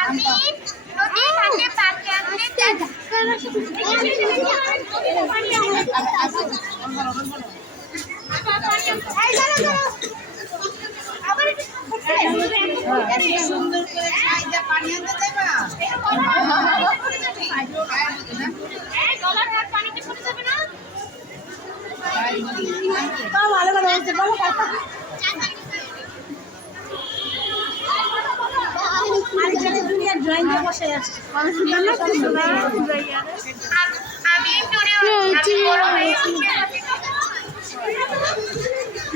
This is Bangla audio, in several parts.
আমি নদী ঘাটে পাখি আনতে সুন্দর করে পানি আনতে যাবা পানিতে পড়ে যাবে না ভালো ভালো হচ্ছে বলো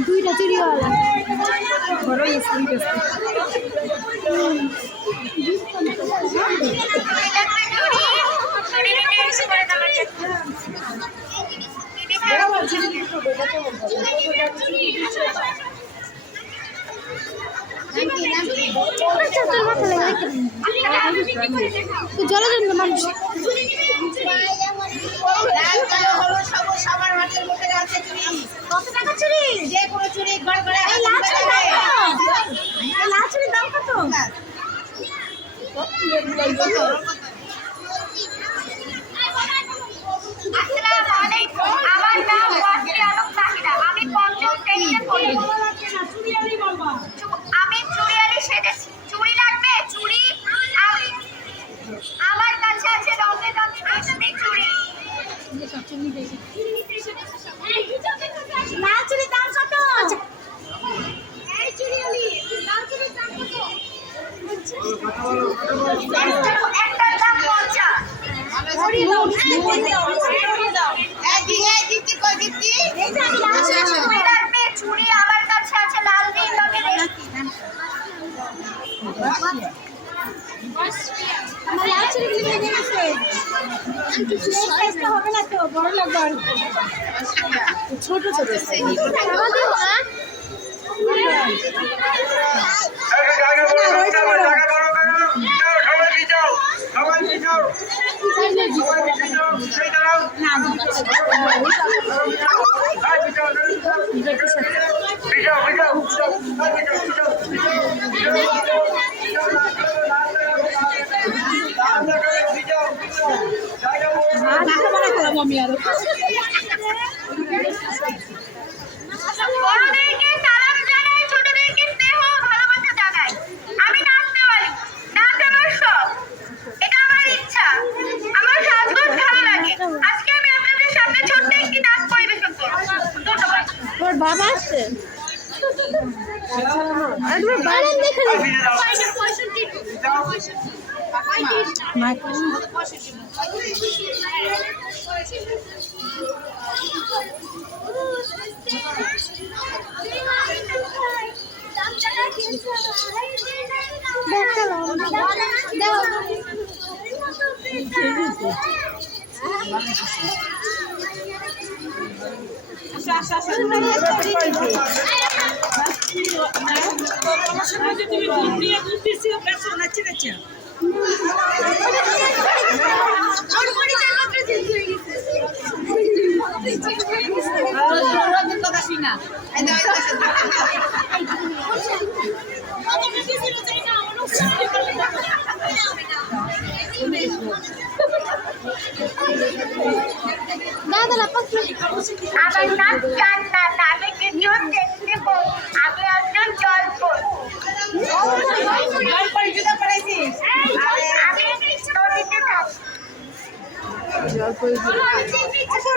দুইটা চুরিওয়ালা জলজন্ত মানুষ সবার হাতের মধ্যে আছে চুরি কত টাকা চুরি যে কোনো চুরি ঘর ঘরে লাল চুরির দাম কত আমার নাম ওয়াসি আলম তাহিরা আমি পঞ্চম শ্রেণীতে পড়ি আমি চুড়িয়ালি সেজেছি চুড়ি লাগবে চুড়ি আমার কাছে আছে রঙে রঙে মিষ্টি চুড়ি লাল চুরির দাম কত এই চুড়িয়ালি লাল চুড়ির দাম কত একটা দাম 50 চুড়ি লাগবে চুড়ি আমার কাছে আছে লাল নীল রঙের আমার লাল চুরি নিয়ে গেছে হবে না তো বড় লাগবে ছোট ছোট আমি আরো বড়দেরকে সালাম জানাই ছোটদেরকে স্নেহ ভালোবাসা জানাই আমি নাচতে পারি নাচ আমার শখ এটা আমার ইচ্ছা আমার সাজগোজ ভালো লাগে আজকে আমি আপনাদের সামনে ছোট্ট একটি নাচ পরিবেশন করব ধন্যবাদ তোর বাবা আসছে একবার বারান দেখে আমার নাম জান্নাত আমি ভিডিও দেখতে আমি একজন জলপর আমি নদীতে থাকি